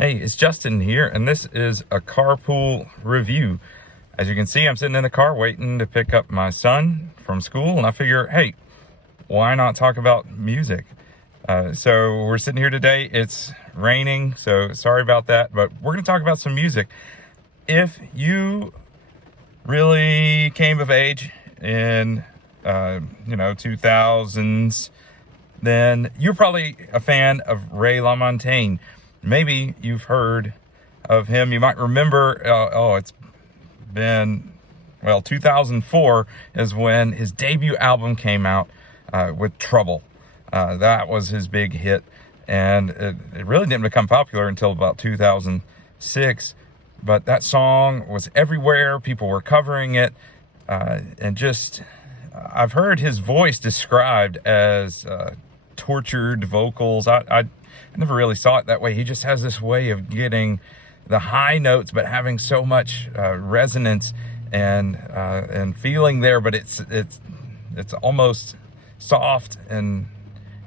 Hey, it's Justin here, and this is a carpool review. As you can see, I'm sitting in the car waiting to pick up my son from school, and I figure, hey, why not talk about music? So we're sitting here today. It's raining, so sorry about that, but we're going to talk about some music. If you really came of age in 2000s, then you're probably a fan of LaMontagne. Maybe you've heard of him. You might remember, it's been, 2004 is when his debut album came out with Trouble. That was his big hit, and it really didn't become popular until about 2006. But that song was everywhere. People were covering it, and just, I've heard his voice described as tortured vocals. I never really saw it that way. He just has this way of getting the high notes, but having so much resonance and feeling there. But it's almost soft and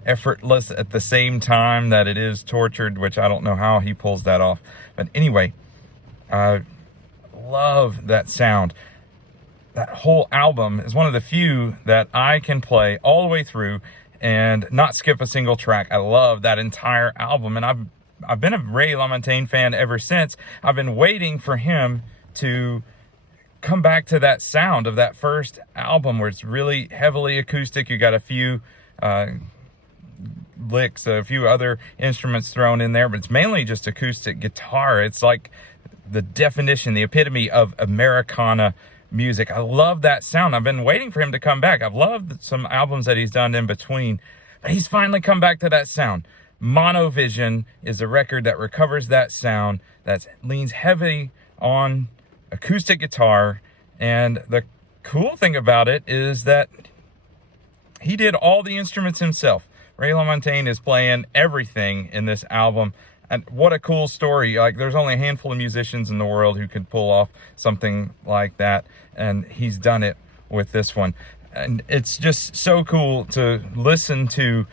effortless at the same time that it is tortured, which I don't know how he pulls that off. But anyway, I love that sound. That whole album is one of the few that I can play all the way through and not skip a single track. I love that entire album, and I've been a LaMontagne fan ever since. I've been waiting for him to come back to that sound of that first album where it's really heavily acoustic. You got a few licks, a few other instruments thrown in there, but it's mainly just acoustic guitar. It's like the definition, the epitome of Americana music. I love that sound. I've been waiting for him to come back. I've loved some albums that he's done in between, but he's finally come back to that sound. Monovision is a record that recovers that sound, that leans heavy on acoustic guitar. And the cool thing about it is that he did all the instruments himself. LaMontagne is playing everything in this album. And what a cool story. Like, there's only a handful of musicians in the world who could pull off something like that, and he's done it with this one. And it's just so cool to listen to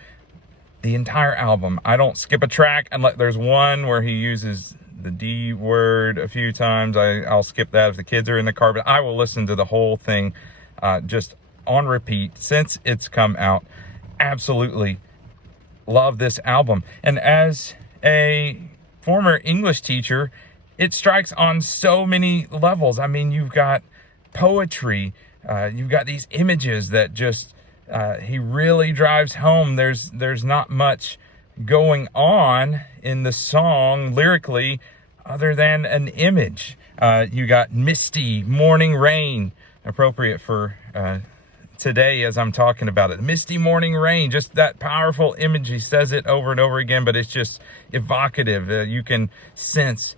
the entire album. I don't skip a track unless there's one where he uses the D word a few times. I'll skip that if the kids are in the car, but I will listen to the whole thing just on repeat since it's come out. Absolutely love this album. And as a former English teacher, it strikes on so many levels. I mean, you've got poetry, you've got these images that just he really drives home. There's not much going on in the song lyrically other than an image. You got misty morning rain, appropriate for today as I'm talking about it. Misty morning rain, just that powerful image. He says it over and over again, but it's just evocative. You can sense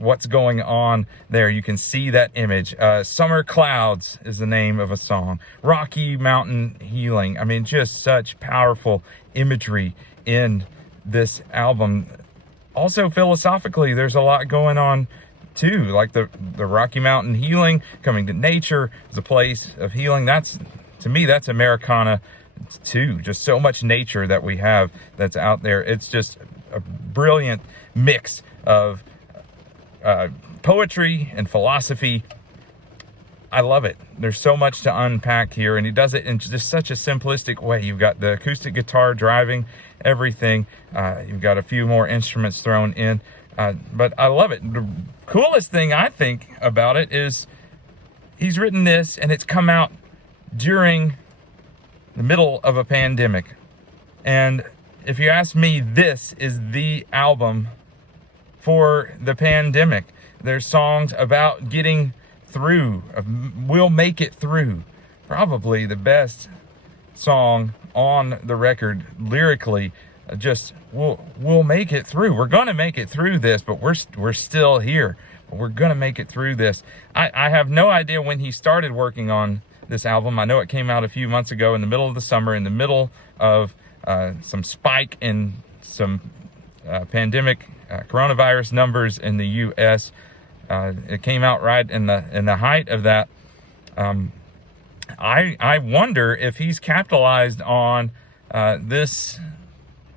what's going on there. You can see that image. Summer Clouds is the name of a song. Rocky Mountain Healing. I mean, just such powerful imagery in this album. Also, philosophically, there's a lot going on too, like the Rocky Mountain Healing, coming to nature is a place of healing. To me, that's Americana too. Just so much nature that we have that's out there. It's just a brilliant mix of poetry and philosophy. I love it. There's so much to unpack here, and he does it in just such a simplistic way. You've got the acoustic guitar driving everything. You've got a few more instruments thrown in. But I love it. The coolest thing I think about it is he's written this, and it's come out during the middle of a pandemic. And if you ask me, this is the album for the pandemic. There's songs about getting through. We'll make it through. Probably the best song on the record lyrically. Just we'll make it through. We're gonna make it through this, but we're still here. We're gonna make it through this. I have no idea when he started working on this album. I know it came out a few months ago in the middle of the summer, in the middle of some spike in some pandemic coronavirus numbers in the U.S. It came out right in the height of that. I wonder if he's capitalized on this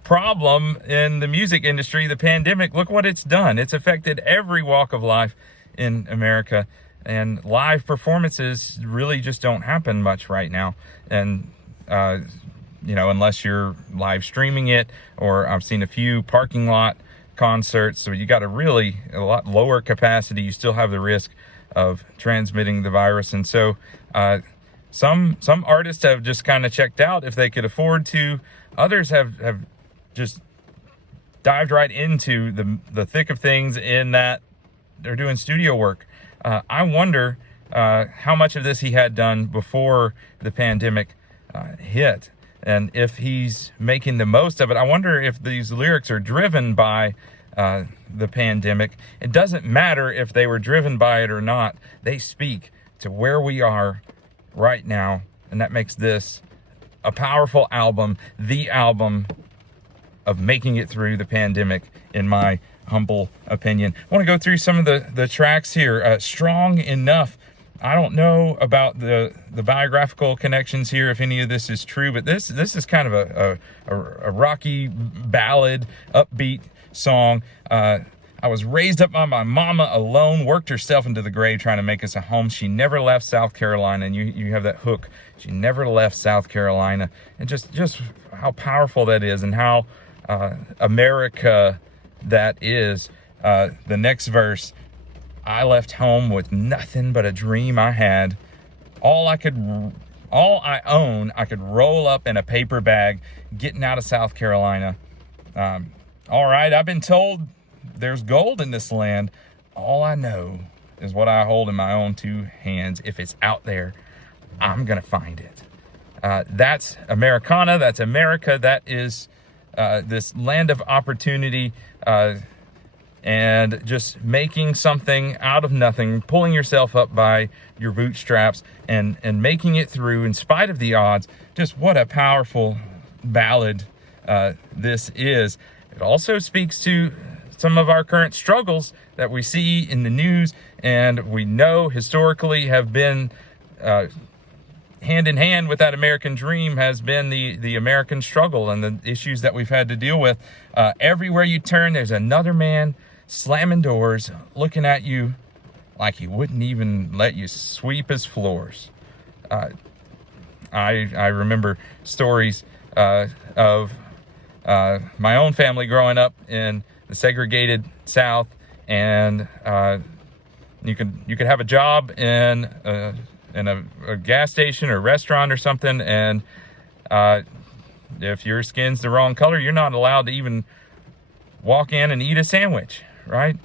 problem in the music industry, the pandemic, look what it's done. It's affected every walk of life in America, and live performances really just don't happen much right now. And unless you're live streaming it, or I've seen a few parking lot concerts, so you got a lot lower capacity. You still have the risk of transmitting the virus, and so some artists have just kind of checked out if they could afford to. Others have just dived right into the thick of things, in that they're doing studio work. I wonder how much of this he had done before the pandemic hit, and if he's making the most of it. I wonder if these lyrics are driven by the pandemic. It doesn't matter if they were driven by it or not. They speak to where we are right now, and that makes this a powerful album, the album of making it through the pandemic, in my humble opinion. I want to go through some of the tracks here. Strong Enough. I don't know about the biographical connections here, if any of this is true, but this is kind of a rocky ballad, upbeat song. I was raised up by my mama alone, worked herself into the grave trying to make us a home. She never left South Carolina. And you have that hook. She never left South Carolina. And just how powerful that is, and how America that is. The next verse, I left home with nothing but a dream I had. All I own, I could roll up in a paper bag, getting out of South Carolina. All right, I've been told there's gold in this land. All I know is what I hold in my own two hands. If it's out there, I'm gonna find it. That's Americana. That's America. That is this land of opportunity, and just making something out of nothing, pulling yourself up by your bootstraps, and making it through in spite of the odds. Just what a powerful ballad this is. It also speaks to some of our current struggles that we see in the news, and we know historically have been hand in hand with that American dream, has been the American struggle and the issues that we've had to deal with. Everywhere you turn, there's another man slamming doors, looking at you like he wouldn't even let you sweep his floors. I remember stories of my own family growing up in the segregated South, and you could have a job in a gas station or restaurant or something, and if your skin's the wrong color, you're not allowed to even walk in and eat a sandwich, right?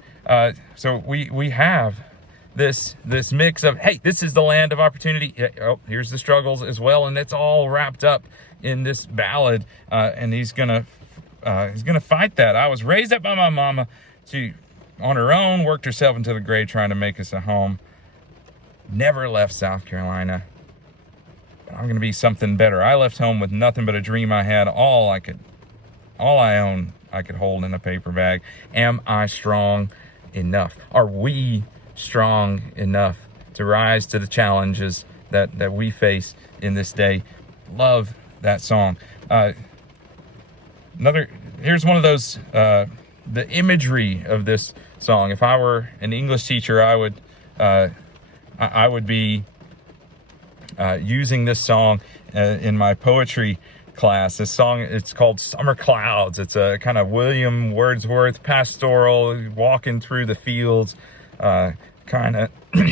So we have this mix of, hey, this is the land of opportunity. Oh, here's the struggles as well, and it's all wrapped up in this ballad. And he's gonna fight that. I was raised up by my mama. She, on her own, worked herself into the grave trying to make us a home. Never left South Carolina. But I'm gonna be something better. I left home with nothing but a dream I had. All I own, I could hold in a paper bag. Am I strong enough? Are we strong enough to rise to the challenges that we face in this day? Love that song. Here's one of those, the imagery of this song. If I were an English teacher, I would be using this song in my poetry class. This song, it's called Summer Clouds. It's a kind of William Wordsworth pastoral, walking through the fields kind of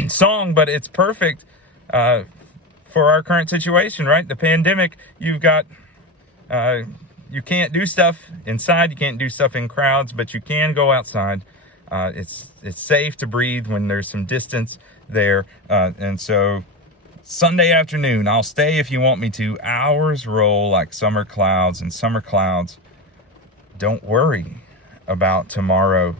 song, but it's perfect for our current situation, right? The pandemic, you've got, you can't do stuff inside, you can't do stuff in crowds, but you can go outside. It's safe to breathe when there's some distance there. And so Sunday afternoon, I'll stay if you want me to. Hours roll like summer clouds, and summer clouds don't worry about tomorrow.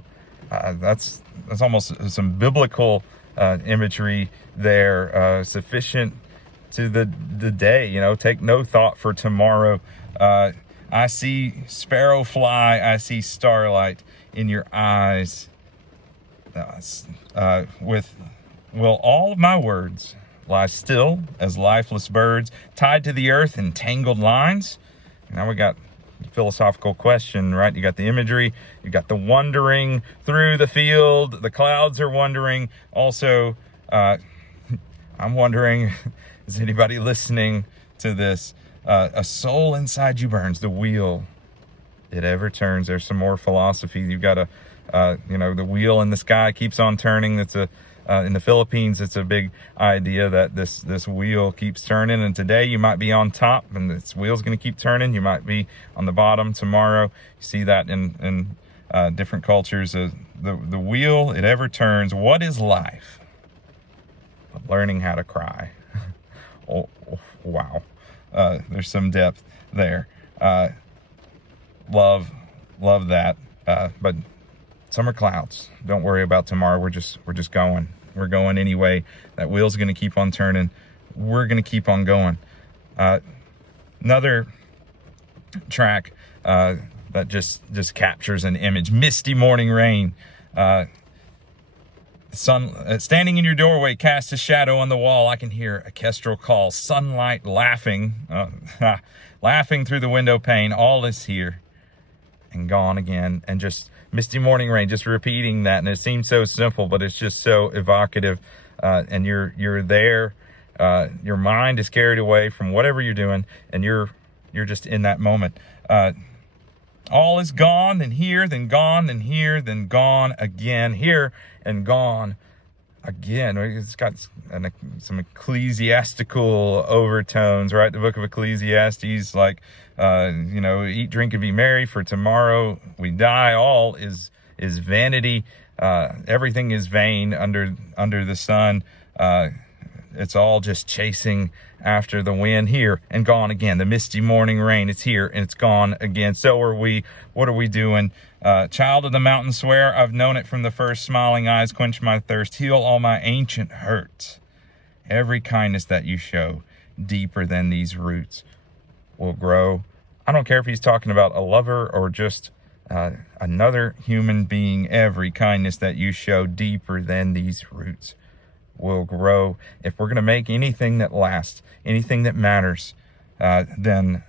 That's almost some biblical imagery there. Sufficient to the day, take no thought for tomorrow. I see sparrow fly, I see starlight in your eyes. Will all of my words lie still as lifeless birds, tied to the earth in tangled lines? Now we got philosophical question, right? You got the imagery, you got the wandering through the field, the clouds are wandering. Also, I'm wondering, is anybody listening to this? A soul inside you burns, the wheel, it ever turns. There's some more philosophy. You've got the wheel in the sky keeps on turning. That's in the Philippines, it's a big idea that this wheel keeps turning. And today you might be on top and this wheel's going to keep turning. You might be on the bottom tomorrow. You see that in different cultures. The wheel, it ever turns. What is life? Learning how to cry. Oh, wow. There's some depth there. Love that. But summer clouds. Don't worry about tomorrow. We're just going. We're going anyway. That wheel's going to keep on turning. We're going to keep on going. Another track that just captures an image. Misty morning rain. Sun standing in your doorway, cast a shadow on the wall. I can hear orchestral call. Sunlight laughing, laughing through the window pane. All is here and gone again. And just misty morning rain, just repeating that. And it seems so simple, but it's just so evocative. And you're there. Your mind is carried away from whatever you're doing, and you're just in that moment. All is gone, then here, then gone, then here, then gone again, here and gone again. It's got some ecclesiastical overtones, right? The book of Ecclesiastes, like, eat, drink, and be merry, for tomorrow we die. All is vanity. Everything is vain under the sun. It's all just chasing after the wind, here and gone again. The misty morning rain, it's here and it's gone again. So are we. What are we doing? Child of the mountain, swear I've known it from the first. Smiling eyes quench my thirst, heal all my ancient hurts. Every kindness that you show, deeper than these roots, will grow. I don't care if he's talking about a lover or just another human being. Every kindness that you show, deeper than these roots, will grow. If we're going to make anything that lasts, anything that matters, then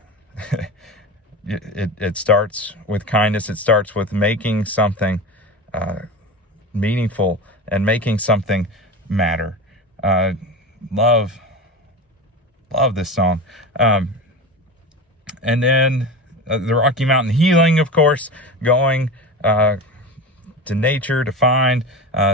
it starts with kindness. It starts with making something meaningful and making something matter. Love this song. And then the Rocky Mountain Healing, of course, going to nature to find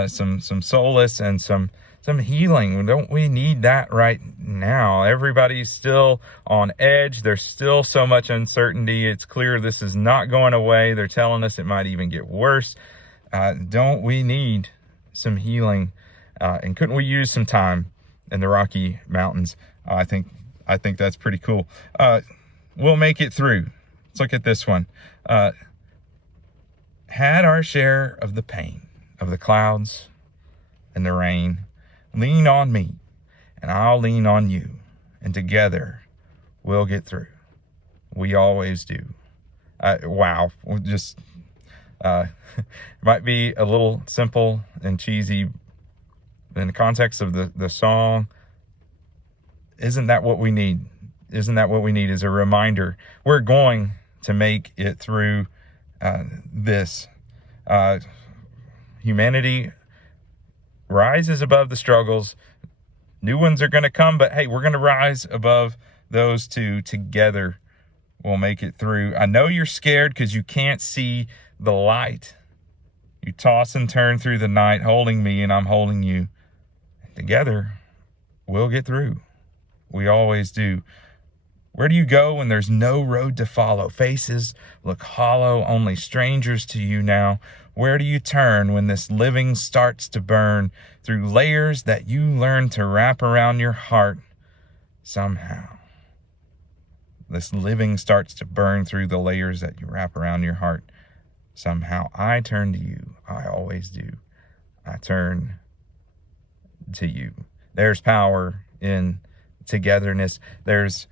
some solace and some healing. Don't we need that right now? Everybody's still on edge. There's still so much uncertainty. It's clear this is not going away. They're telling us it might even get worse. Don't we need some healing? And couldn't we use some time in the Rocky Mountains? I think that's pretty cool. We'll make it through. Let's look at this one. Had our share of the pain, of the clouds and the rain. Lean on me, and I'll lean on you, and together we'll get through. We always do. Wow. Just might be a little simple and cheesy in the context of the song. Isn't that what we need? Isn't that what we need? Is a reminder we're going to make it through this. Humanity rises above the struggles. New ones are going to come, but hey, we're going to rise above those two. Together we'll make it through. I know you're scared because you can't see the light. You toss and turn through the night, holding me and I'm holding you. Together we'll get through. We always do. Where do you go when there's no road to follow? Faces look hollow, only strangers to you now. Where do you turn when this living starts to burn through layers that you learn to wrap around your heart somehow? This living starts to burn through the layers that you wrap around your heart somehow. I turn to you. I always do. I turn to you. There's power in togetherness. There's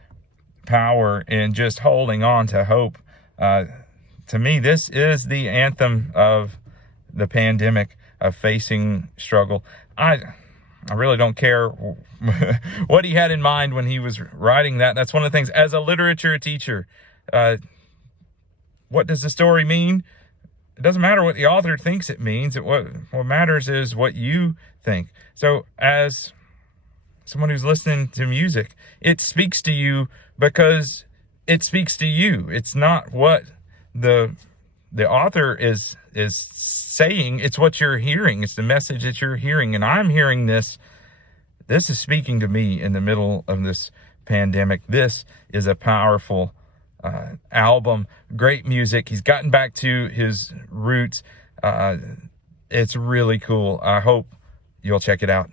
power in just holding on to hope. To me, this is the anthem of the pandemic, of facing struggle. I really don't care what he had in mind when he was writing that. That's one of the things, as a literature teacher, what does the story mean? It doesn't matter what the author thinks it means. What matters is what you think. So as someone who's listening to music, it speaks to you because it speaks to you. It's not what the author is saying. It's what you're hearing. It's the message that you're hearing. And I'm hearing this. This is speaking to me in the middle of this pandemic. This is a powerful album. Great music. He's gotten back to his roots. It's really cool. I hope you'll check it out.